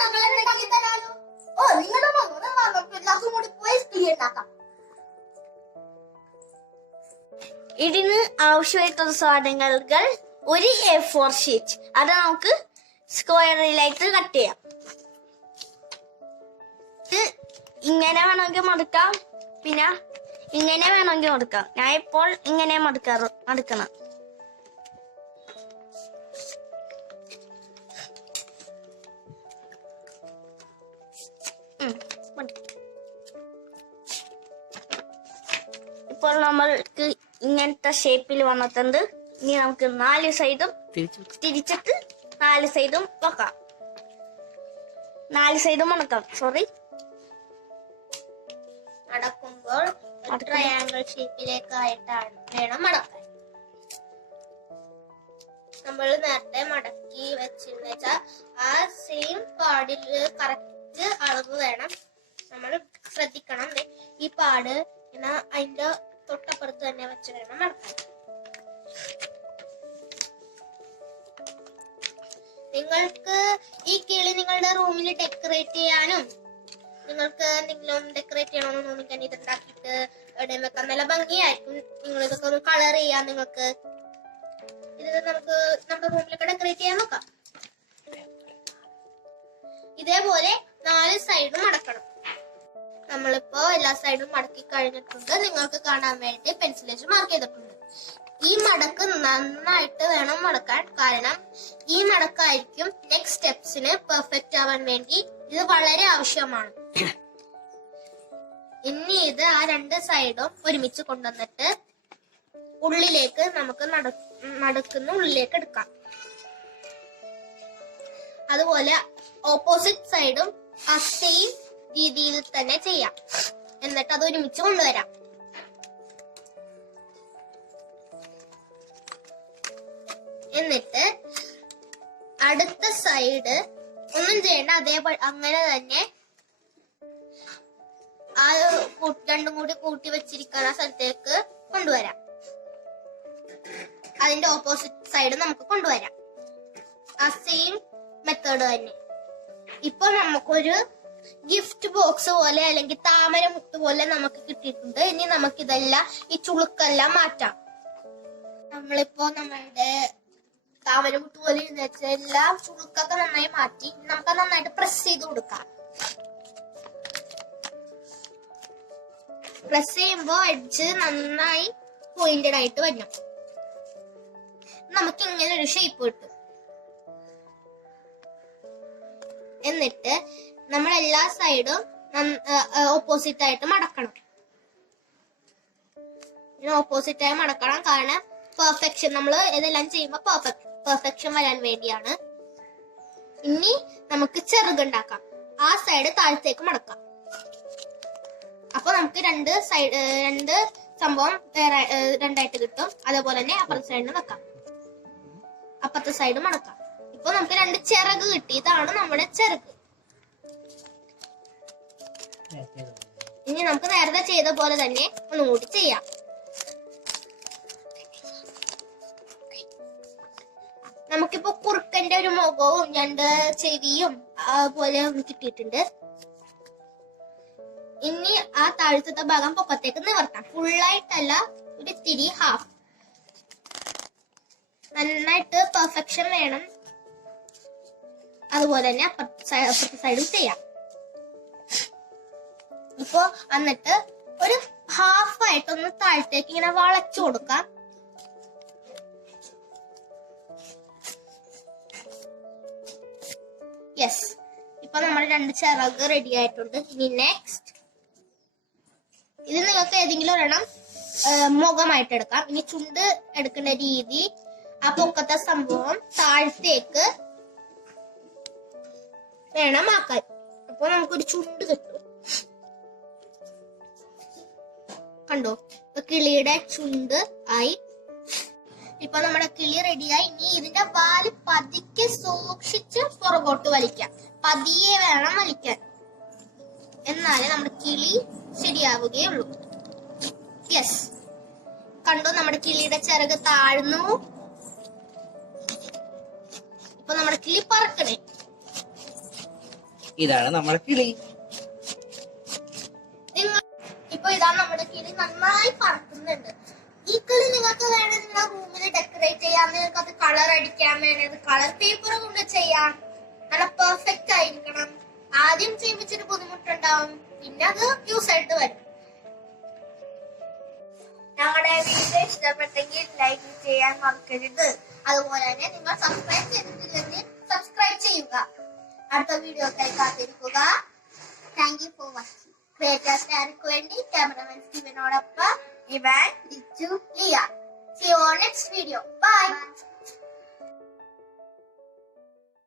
നമ്മൾ ഉണ്ടാക്കി തരാലോ. ഓ നിങ്ങളുടെ നമുക്ക് എല്ലാവർക്കും കൂടി പോയി സ്പിരി ഉണ്ടാക്കാം. ഇതിന് ആവശ്യമായിട്ടുള്ള സാധനങ്ങൾ ഒരു A4 ഷീറ്റ്. അത് നമുക്ക് സ്ക്വയറിലായിട്ട് കട്ട് ചെയ്യാം. ഇങ്ങനെ വേണമെങ്കിൽ മടുക്കാം, പിന്നെ ഇങ്ങനെ വേണമെങ്കിൽ മടുക്കാം. ഞാൻ ഇപ്പോൾ ഇങ്ങനെ മടുക്കണം. ഇപ്പോൾ നമ്മൾക്ക് ഇങ്ങനത്തെ ഷേപ്പിൽ വന്നിട്ടുണ്ട്. ഇനി നമുക്ക് 4 സൈഡും തിരിച്ചിട്ട് 4 സൈഡും വെക്കാം. 4 സൈഡും മടക്കാം. മടക്കുമ്പോൾ ട്രയാങ്കിൾ ഷേപ്പിലേക്കായിട്ടാണ് വേണം മടക്കാൻ. നമ്മൾ നേരത്തെ മടക്കി വെച്ചെന്ന് വെച്ചാൽ ആ സെയിം പാടില് കറക്റ്റ് അളവ് വേണം. നമ്മൾ ശ്രദ്ധിക്കണം. ഈ പാട് അതിന്റെ തൊട്ടപ്പുറത്ത് തന്നെ വെച്ച് വേണം മടക്കാൻ. നിങ്ങൾക്ക് ഈ കിളി നിങ്ങളുടെ റൂമിൽ ഡെക്കറേറ്റ് ചെയ്യാനും നിങ്ങൾക്ക് എന്തെങ്കിലും ഡെക്കറേറ്റ് ചെയ്യണമെന്ന് തോന്നിക്കാൻ ഇത് ഉണ്ടാക്കിയിട്ട് എവിടെയും വെക്കാൻ നല്ല ഭംഗിയായിരിക്കും. നിങ്ങൾ ഇതൊക്കെ ഒന്ന് കളർ ചെയ്യാം. നിങ്ങൾക്ക് ഇത് നമുക്ക് നമ്മുടെ റൂമിലൊക്കെ ഡെക്കറേറ്റ് ചെയ്യാൻ നോക്കാം. ഇതേപോലെ 4 സൈഡും മടക്കണം. നമ്മളിപ്പോ എല്ലാ സൈഡും മടക്കി കഴിഞ്ഞിട്ടുണ്ട്. നിങ്ങൾക്ക് കാണാൻ വേണ്ടി പെൻസിൽ വെച്ച് മാർക്ക് ചെയ്തിട്ടുണ്ട്. ഈ മടക്ക് നന്നായിട്ട് വേണം മടക്കാൻ. കാരണം ഈ മടക്കായിരിക്കും നെക്സ്റ്റ് സ്റ്റെപ്സിന് പെർഫെക്റ്റ് ആവാൻ വേണ്ടി ഇത് വളരെ ആവശ്യമാണ്. ഇനി ഇത് ആ 2 സൈഡും ഒരുമിച്ച് കൊണ്ടുവന്നിട്ട് ഉള്ളിലേക്ക് നമുക്ക് നടക്കുന്ന ഉള്ളിലേക്ക് എടുക്കാം. അതുപോലെ ഓപ്പോസിറ്റ് സൈഡും ആ സെയിം രീതിയിൽ തന്നെ ചെയ്യാം. എന്നിട്ട് അത് ഒരുമിച്ച് കൊണ്ടുവരാം. എന്നിട്ട് അടുത്ത സൈഡ് ഒന്നും ചെയ്യണ്ട, അതേപോലെ അങ്ങനെ തന്നെ ആ രണ്ടും കൂടി കൂട്ടി വെച്ചിരിക്കുന്ന സ്ഥലത്തേക്ക് കൊണ്ടുവരാം. അതിന്റെ ഓപ്പോസിറ്റ് സൈഡ് നമുക്ക് കൊണ്ടുവരാം. ആ സെയിം മെത്തേഡ് തന്നെ. ഇപ്പൊ നമുക്കൊരു ഗിഫ്റ്റ് ബോക്സ് പോലെ അല്ലെങ്കിൽ താമരമുട്ട് പോലെ നമുക്ക് കിട്ടിയിട്ടുണ്ട്. ഇനി നമുക്കിതെല്ലാം ഈ ചുളുക്കെല്ലാം മാറ്റാം. നമ്മളിപ്പോ നമ്മളുടെ താമരമുട്ട് പോലെ എല്ലാം ചുളുക്കൊക്കെ നന്നായി മാറ്റി നമുക്ക് നന്നായിട്ട് പ്രസ് ചെയ്ത് കൊടുക്കാം. പ്രസ് ചെയ്യുമ്പോ എഡ്ജ് നന്നായി പോയിന്റഡ് ആയിട്ട് വരണം. നമുക്ക് ഇങ്ങനെ ഒരു ഷേപ്പ് കിട്ടും. എന്നിട്ട് നമ്മൾ എല്ലാ സൈഡും ഓപ്പോസിറ്റ് ആയിട്ട് മടക്കണം. ഓപ്പോസിറ്റ് ആയി മടക്കണം. കാരണം പെർഫെക്ഷൻ, നമ്മൾ ഇതെല്ലാം ചെയ്യുമ്പോ പെർഫെക്ഷൻ വരാൻ വേണ്ടിയാണ്. ഇനി നമുക്ക് ചെറുകുണ്ടാക്കാം. ആ സൈഡ് താഴത്തേക്ക് മടക്കാം. അപ്പൊ നമുക്ക് രണ്ട് സംഭവം രണ്ടായിട്ട് കിട്ടും. അതേപോലെ തന്നെ അപ്പുറത്തെ സൈഡിന് വെക്കാം. അപ്പുറത്തെ സൈഡ് മടക്കാം. ഇപ്പൊ നമുക്ക് 2 ചിറക് കിട്ടി. ഇതാണ് നമ്മുടെ ചിറക്. ഇനി നമുക്ക് നേരത്തെ ചെയ്ത പോലെ തന്നെ ഒന്നുകൂടി ചെയ്യാം. നമുക്കിപ്പോ കുറുക്കന്റെ ഒരു മുഖവും 2 ചെവിയും പോലെ കിട്ടിയിട്ടുണ്ട്. ഇനി ആ താഴത്തെ ഭാഗം പൊക്കത്തേക്ക് നിവർത്താം. ഫുള്ളായിട്ടല്ല, ഒരു തിരി ഹാഫ്. നന്നായിട്ട് പെർഫെക്ഷൻ വേണം. അതുപോലെ തന്നെ അപ്പുറത്തെ സൈഡും ചെയ്യാം. ഇപ്പൊ എന്നിട്ട് ഒരു ഹാഫ് ആയിട്ടൊന്ന് താഴത്തേക്ക് ഇങ്ങനെ വളച്ചു കൊടുക്കാം. യെസ്, ഇപ്പൊ നമ്മുടെ 2 ചിറക് റെഡി ആയിട്ടുണ്ട്. ഇനി നെക്സ്റ്റ് ഇത് നിങ്ങൾക്ക് ഏതെങ്കിലും ഒരെണ്ണം മുഖമായിട്ട് എടുക്കാം. ഇനി ചുണ്ട് എടുക്കേണ്ട രീതി, ആ പൊക്കത്തെ സംഭവം താഴത്തേക്ക് വേണം ആക്കാൻ. അപ്പൊ നമുക്കൊരു ചുണ്ട് കിട്ടും. കണ്ടോ, കിളിയുടെ ചുണ്ട് ആയി. ഇപ്പൊ നമ്മുടെ കിളി റെഡിയായി. ഇനി ഇതിന്റെ വാല് പതിക്കെ സൂക്ഷിച്ച് പുറകോട്ട് വലിക്കാം. പതിയെ വേണം വലിക്കാൻ, എന്നാലേ നമ്മുടെ കിളി ശരിയാവുകയുള്ളൂ. യെസ്, കണ്ടോ, നമ്മുടെ കിളിയുടെ ചിറക് താഴ്ന്നു. ഇപ്പൊ നമ്മുടെ കിളി പറക്കണേ. ഇതാണ് നമ്മുടെ കിളി. ഇപ്പൊ ഇതാണ് നമ്മുടെ കിളി, നന്നായി പറക്കുന്നുണ്ട്. ഈ കിളി നിങ്ങൾക്ക് വേണമെങ്കിൽ നിങ്ങളുടെ റൂമിൽ ഡെക്കറേറ്റ് ചെയ്യാം, നിങ്ങൾക്ക് അത് കളർ അടിക്കാൻ വേണത് കളർ പേപ്പർ കൊണ്ട് ചെയ്യാം. നല്ല പെർഫെക്റ്റ് ആയിരിക്കണം. ആദ്യം ചെയ്യുമ്പോൾ ഇച്ചിരി ബുദ്ധിമുട്ടുണ്ടാവും, പിന്നെ അത് യൂസ് ആയിട്ട് വരും. ഞങ്ങളുടെ വീഡിയോ ഇഷ്ടപ്പെട്ടെങ്കിൽ ലൈക്ക് ചെയ്യാൻ മറക്കരുത്. അതുപോലെ തന്നെ നിങ്ങൾ സബ്സ്ക്രൈബ് ചെയ്തിട്ടില്ലെങ്കിൽ സബ്സ്ക്രൈബ് ചെയ്യുക. അടുത്ത വീഡിയോക്കായി കാത്തിരിക്കുക. Thank you for watching. ക്രിയേറ്റേഴ്സിന് വേണ്ടി ക്യാമറമാൻ സ്റ്റീവനോടൊപ്പം Ivan, Lichu, Liya. See you on next video. Bye.